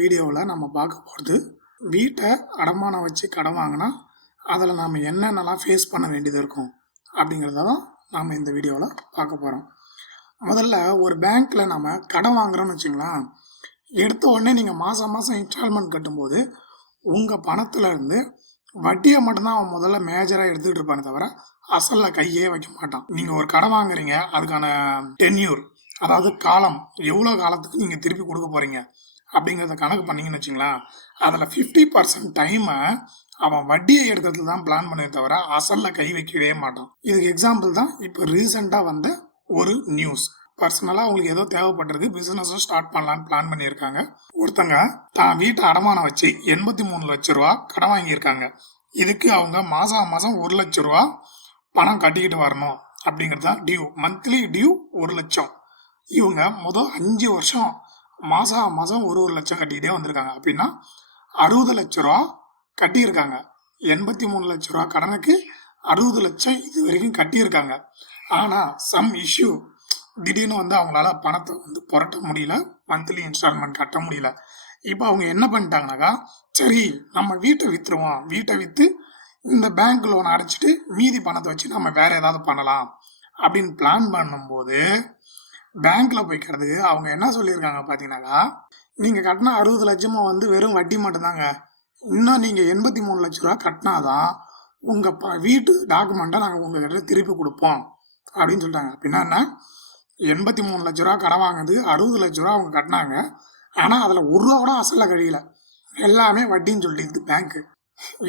வீடியோவில் நம்ம பார்க்க போகிறது வீட்டை அடமானம் வச்சு கடன் வாங்கினா அதில் நாம் என்னென்னலாம் ஃபேஸ் பண்ண வேண்டியது இருக்கும் அப்படிங்கிறத தான் நாம் இந்த வீடியோவில் பார்க்க போகிறோம். முதல்ல ஒரு பேங்க்கில் நம்ம கடன் வாங்குறோம்னு வச்சுங்களேன், எடுத்த உடனே நீங்கள் மாதம் இன்ஸ்டால்மெண்ட் கட்டும்போது உங்கள் பணத்துலேருந்து வட்டியை மட்டும்தான் அவன் முதல்ல மேஜராக எடுத்துக்கிட்டு இருப்பானே தவிர அசலில் கையே வைக்க மாட்டான். நீங்கள் ஒரு கடன் வாங்குறீங்க, அதுக்கான டென்யூர், அதாவது காலம், எவ்வளோ காலத்துக்கு நீங்கள் திருப்பி கொடுக்க போகிறீங்க அப்படிங்கிறத கணக்கு பண்ணிங்கன்னு வச்சுங்களேன், அதில் 50% டைமை அவன் வட்டியை எடுக்கிறதுல தான் பிளான் பண்ணே தவிர அசலில் கை வைக்கவே மாட்டான். இதுக்கு எக்ஸாம்பிள் தான் இப்போ ரீசெண்டாக வந்த ஒரு நியூஸ். பர்சனலாக அவங்களுக்கு ஏதோ தேவைப்பட்டிருக்கு, பிஸ்னஸும் ஸ்டார்ட் பண்ணலான்னு பிளான் பண்ணியிருக்காங்க. ஒருத்தங்க தான் வீட்டை அடமானம் வச்சு 83 லட்ச ரூபா கடன் வாங்கியிருக்காங்க. இதுக்கு அவங்க மாதம் 1 லட்ச ரூபா பணம் கட்டிக்கிட்டு வரணும் அப்படிங்கிறது தான் டியூ. மந்த்லி டியூ 1 லட்சம். இவங்க முதல் 5 வருஷம் மாதம் 1 லட்சம் கட்டிக்கிட்டே வந்திருக்காங்க. அப்படின்னா 60 லட்ச ரூபா கட்டியிருக்காங்க. 83 லட்ச ரூபா கடனுக்கு 60 லட்சம் இது வரைக்கும் கட்டியிருக்காங்க. ஆனால் சம் இஷ்யூ, திடீர்னு அவங்களால பணத்தை புரட்ட முடியல, மந்த்லி இன்ஸ்டால்மெண்ட் கட்ட முடியல. இப்போ அவங்க என்ன பண்ணிட்டாங்கனாக்கா, சரி நம்ம வீட்டை விற்றுருவோம், வீட்டை விற்று இந்த பேங்க் லோன் அடைச்சிட்டு மீதி பணத்தை வச்சு நம்ம வேற ஏதாவது பண்ணலாம் அப்படின்னு பிளான் பண்ணும்போது பேங்க்ல போய்க்கிறதுக்கு அவங்க என்ன சொல்லியிருக்காங்க பார்த்தீங்கன்னாக்கா, நீங்கள் கட்டினா 60 லட்சமும் வெறும் வட்டி மட்டும்தாங்க, இன்னும் நீங்கள் 83 லட்ச ரூபா கட்டினாதான் உங்கள் வீட்டு டாக்குமெண்ட்டை நாங்கள் உங்ககிட்ட திருப்பி கொடுப்போம் அப்படின்னு சொல்லிட்டாங்க. அப்படின்னா என்ன, 83 லட்ச ரூபா கடன் வாங்குது, 60 லட்ச ரூபா அவங்க கட்டினாங்க. ஆனால் அதில் 1 ரூபா கூட அசலில் கழியல, எல்லாமே வட்டின்னு சொல்லிடுது பேங்க்கு.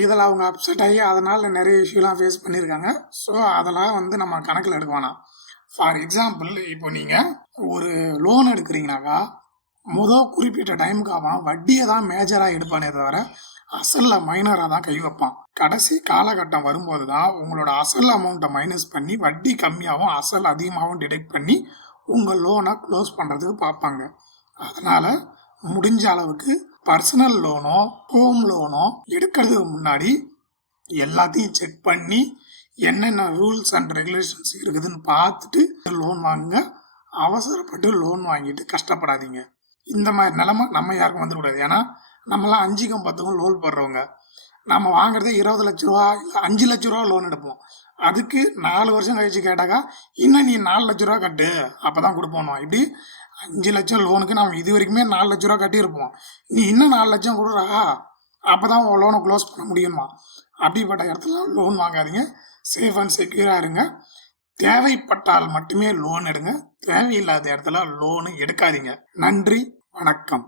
இதில் அவங்க அப்செட் ஆகி அதனால் நிறைய இஷ்யூலாம் ஃபேஸ் பண்ணியிருக்காங்க. ஸோ அதெல்லாம் நம்ம கணக்கில் எடுக்க வேணாம். ஃபார் எக்ஸாம்பிள், இப்போ நீங்கள் ஒரு லோன் எடுக்கிறீங்கனாக்கா குறிப்பிட்ட டைமுக்கு அவன் வட்டியை தான் மேஜராக எடுப்பானே தவிர அசலில் மைனராக தான் கை வைப்பான். கடைசி காலகட்டம் வரும்போது தான் உங்களோட அசல் அமௌண்ட்டை மைனஸ் பண்ணி வட்டி கம்மியாகவும் அசல் அதிகமாகவும் டிடெக்ட் பண்ணி உங்கள் லோனை க்ளோஸ் பண்ணுறதுக்கு பார்ப்பாங்க. அதனால் முடிஞ்ச அளவுக்கு பர்சனல் லோனோ ஹோம் லோனோ எடுக்கிறதுக்கு முன்னாடி எல்லாத்தையும் செக் பண்ணி என்னென்ன ரூல்ஸ் அண்ட் ரெகுலேஷன்ஸ் இருக்குதுன்னு பார்த்துட்டு லோன் வாங்குங்க. அவசரப்பட்டு லோன் வாங்கிட்டு கஷ்டப்படாதீங்க. இந்த மாதிரி நிலைமை நம்ம யாருக்கும் வந்துடக்கூடாது. ஏன்னா நம்மளாம் 5க்கும் 10க்கும் லோன் போடுறவங்க. நம்ம வாங்குறதே 20 லட்ச ரூபா இல்லை 5 லட்ச ரூபா லோன் எடுப்போம். அதுக்கு 4 வருஷம் கழிச்சு கேட்டாக்கா, இன்னும் நீ 4 லட்ச ரூபா கட்டு அப்போ தான் கொடுப்போம். இப்படி 5 லட்சம் லோனுக்கு நம்ம இது வரைக்குமே 4 லட்ச ரூபா கட்டியிருப்போம். நீ இன்னும் 4 லட்சம் கொடுறா அப்போ தான் உன் லோனை க்ளோஸ் பண்ண முடியுமா? அப்படிப்பட்ட இடத்துல லோன் வாங்காதீங்க. சேஃப் அண்ட் செக்யூராக இருங்க. தேவைப்பட்டால் மட்டுமே லோன் எடுங்க. தேவையில்லாத இடத்துல லோனு எடுக்காதீங்க. நன்றி, வணக்கம்.